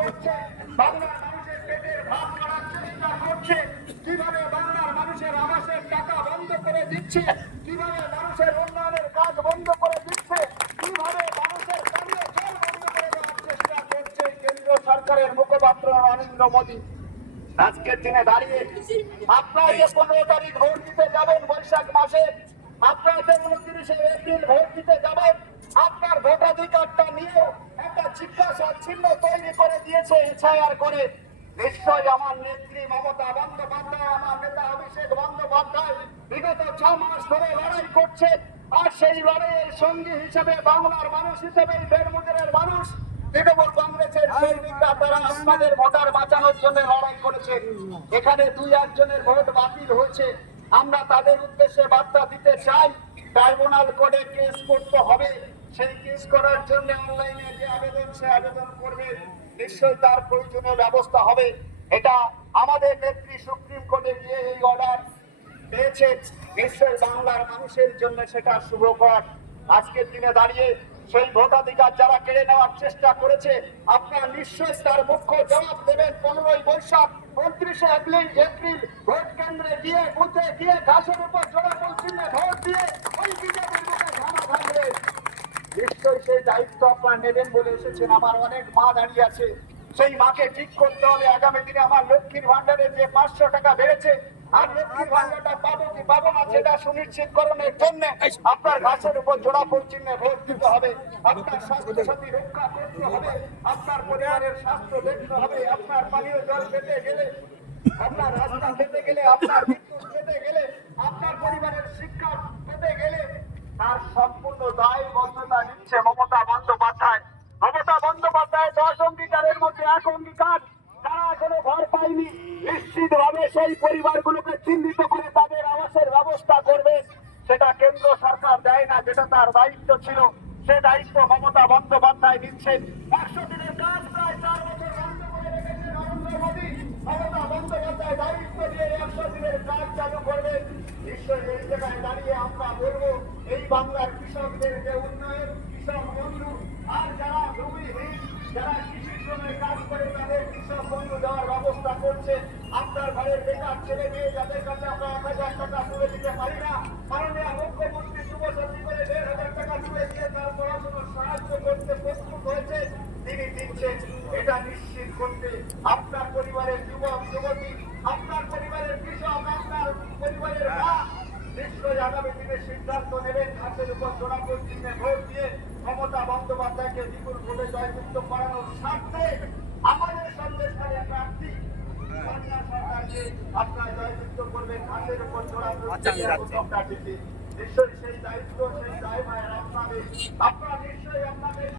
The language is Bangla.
করছে, বাংলার মানুষের পেটের ভাত করার চেষ্টা করছে, কিভাবে বাংলার মানুষের আবাসের টাকা বন্ধ করে দিচ্ছে, কিভাবে মানুষের উন্নয়নের কাজ বন্ধ করে দিচ্ছে, কিভাবে মানুষের পানীয় জল বন্ধ করে দেওয়ার চেষ্টা করছে কেন্দ্রীয় সরকারের মুখপাত্র নরেন্দ্র মোদী। আজকের দিনে দাঁড়িয়ে আপনারা যে 15 তারিখ ভোট দিতে যাবেন বৈশাখ মাসে, আপনারা যে 29শে এপ্রিল ভোট দিতে যাবেন, আপনার ভোটাধিকারটা নিয়েও একটা জিজ্ঞাসা চিহ্ন তৈরি করে দিয়েছে এছাড়া করে। নিশ্চয়ই আমার নেত্রী মমতা বন্দ্যোপাধ্যায়, আমার নেতা অভিষেক বন্দ্যোপাধ্যায় বিগত 6 মাস ধরে লড়াই করছে, আর সেই লড়াইয়ের সঙ্গী হিসেবে বাংলার মানুষ হিসেবে বেরমুজের মানুষ তৃণমূল কংগ্রেসের সৈনিকরা তারা আপনাদের ভোটার বাঁচানোর জন্য লড়াই করেছে। এখানে 2-1 জনের ভোট বাতিল হয়েছে। আমরা তাদের উদ্দেশ্যে বার্তা দিতে চাই, ট্রাইব্যুনাল কোর্টে কেস করতে হবে। সেই কেস করার জন্য অনলাইনে যে আবেদন, সে আবেদন করবে, নিশ্চয়ই তার প্রয়োজনীয় ব্যবস্থা হবে। এটা আমাদের নেত্রী সুপ্রিম কোর্টে গিয়ে এই অর্ডার পেয়েছে, নিশ্চয়ই বাংলার মানুষের জন্য সেটা শুভকর। আজকের দিনে দাঁড়িয়ে সেই ভোটাধিকার যারা কেড়ে নেওয়ার চেষ্টা করেছে, আপনারা নিশ্চয়ই তার মুখ্য জবাব দেবেন। 15ই বৈশাখ, 29শে এপ্রিল ভোট কেন্দ্রে গিয়ে, বুথে গিয়ে, ঘাসের উপর জোড়াফুল চিহ্নে ভোট দিয়ে ওই বিজেপির মুখে ধামা থাকবে। নিশ্চয়ই সেই দায়িত্ব আপনারা নেবেন বলে এসেছেন। আমার অনেক মা দাঁড়িয়ে আছে, সেই মাকে ঠিক করতে হবে আগামী দিনে আমার লক্ষ্মীর ভান্ডারে যে 500 টাকা বেড়েছে, আর লক্ষ্মীর ভান্ডারটা পাবো কি পাবো না সেটা সুনিশ্চিতকরণের জন্য আপনার ঘাসের উপর জোড়াফুল চিহ্নে ভোট দিতে হবে। আপনার স্বাস্থ্য সাথী রক্ষা করতে হবে, আপনার পরিবারের স্বাস্থ্য দেখতে হবে, আপনার পানীয় জল পেতে গেলে, আপনার রাস্তা পেতে গেলে, আপনার বিদ্যুৎ পেতে গেলে, আপনার পরিবারের শিক্ষা পেতে গেলে তার সম্পূর্ণ দায়বদ্ধতা নিচ্ছে মমতা বন্দ্যোপাধ্যায়। মমতা বন্দ্যোপাধ্যায় 10 অঙ্গীকারের মধ্যে 1 অঙ্গীকার, তারা এখনো ঘর পায়নি, নিশ্চিতভাবে সেই পরিবারগুলোকে চিহ্নিত করে তাদের আবাসের ব্যবস্থা করবে। সেটা কেন্দ্র সরকার দেয় না, যেটা তার দায়িত্ব ছিল, সে দায়িত্ব মমতা বন্দ্যোপাধ্যায় নিচ্ছেন। 100 দিনের কাজ প্রায় 4 বছর বন্ধ করে রেখেছে নরেন্দ্র মোদী। মমতা বন্দ্যোপাধ্যায় দায়িত্ব দিয়ে 100 দিনের কাজ চালু করবে। নিশ্চয়ই এই জায়গায় দাঁড়িয়ে আমরা বলবো, এই বাংলার কৃষকদের যে উন্নয়ন, কৃষক বন্ধু, আর যারা ভূমিহীন, যারা কৃষি শ্রমের কাজ করে তাদের কৃষক বন্ধু দেওয়ার ব্যবস্থা করছে। আপনার ঘরের বেকার ছেলে মেয়ে যাদের কাছে আমরা 1000 টাকা তুলে দিতে পারি না, মাননীয় মুখ্যমন্ত্রী যুবশক্তি করে 1500 টাকা তুলে দিয়ে তার পড়াশোনার সাহায্য করতে প্রস্তুত হয়েছে, তিনি দিচ্ছেন। এটা নিশ্চিত করতে আপনার পরিবারের যুবক যুবতী, আপনার পরিবারের কৃষক, আপনার পরিবারের মা নিশ্চয়ই আগামী দিনে সিদ্ধান্ত নেবেন ঘাসের উপর জোড়াফুল চিহ্নে ভোট দিয়ে মমতা বন্দ্যোপাধ্যায়কে বিপুল ভোটে জয়যুক্ত করানোর স্বার্থে আমাদের সন্দেশকারী প্রার্থী বাংলা সরকারকে আপনারা জয়যুক্ত করবেন ঘাসের উপর জোড়াফুল চিহ্নে। নিশ্চয়ই সেই দায়িত্ব, সেই দায়ভার আপনাদের। আপনারা নিশ্চয়ই আপনাদের